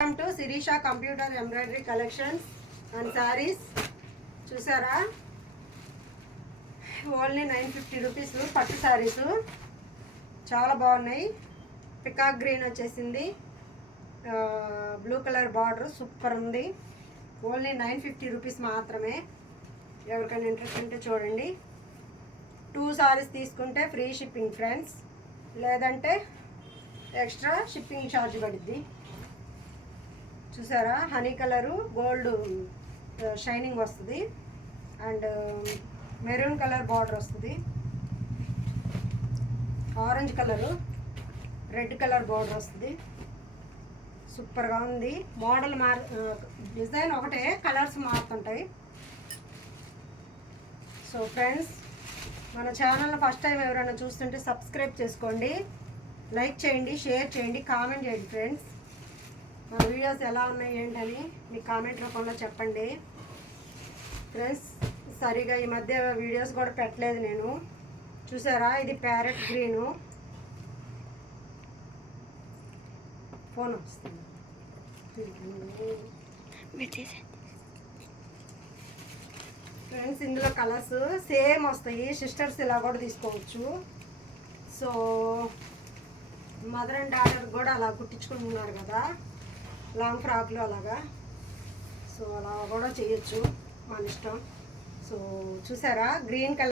Welcome to Sirisha computer embroidery collections and saris చూసారా? Only nine fifty rupees పట్టు శారీస్ చాలా బాగున్నాయి. పికాక్ గ్రీన్ వచ్చేసింది. బ్లూ కలర్ బార్డర్ సూపర్ ఉంది. ఓన్లీ నైన్ ఫిఫ్టీ రూపీస్ మాత్రమే. ఎవరికైనా ఇంట్రెస్ట్ ఉంటే చూడండి. టూ సారీస్ తీసుకుంటే ఫ్రీ షిప్పింగ్ ఫ్రెండ్స్ లేదంటే ఎక్స్ట్రా షిప్పింగ్ ఛార్జ్ పడుద్ది. చూసారా? హనీ కలరు గోల్డ్ షైనింగ్ వస్తుంది. అండ్ మెరూన్ కలర్ బార్డర్ వస్తుంది. Orange colour red colour border వస్తుంది. సూపర్గా ఉంది. మోడల్ మార్ డిజైన్ ఒకటే కలర్స్ మారుతుంటాయి. సో ఫ్రెండ్స్ మన ఛానల్ ఫస్ట్ టైం ఎవరైనా చూస్తుంటే సబ్స్క్రైబ్ చేసుకోండి. లైక్ చేయండి షేర్ చేయండి కామెంట్ చేయండి ఫ్రెండ్స్. వీడియోస్ ఎలా ఉన్నాయి ఏంటని మీ కామెంట్ రూపంలో చెప్పండి. ఫ్రెండ్స్ సరిగా ఈ మధ్య వీడియోస్ కూడా పెట్టలేదు నేను. చూసారా? ఇది ప్యారెట్ గ్రీను ఫోన్ వస్తుంది. ఫ్రెండ్స్ ఇందులో కలర్స్ సేమ్ వస్తాయి. సిస్టర్స్ ఇలా కూడా తీసుకోవచ్చు. సో మదర్ అండ్ డాటర్ కూడా అలా కుట్టించుకుంటున్నారు కదా. లాంగ్ ఫ్రాక్లు అలాగా. సో అలా కూడా చేయొచ్చు మన ఇష్టం. సో చూసారా? Green colour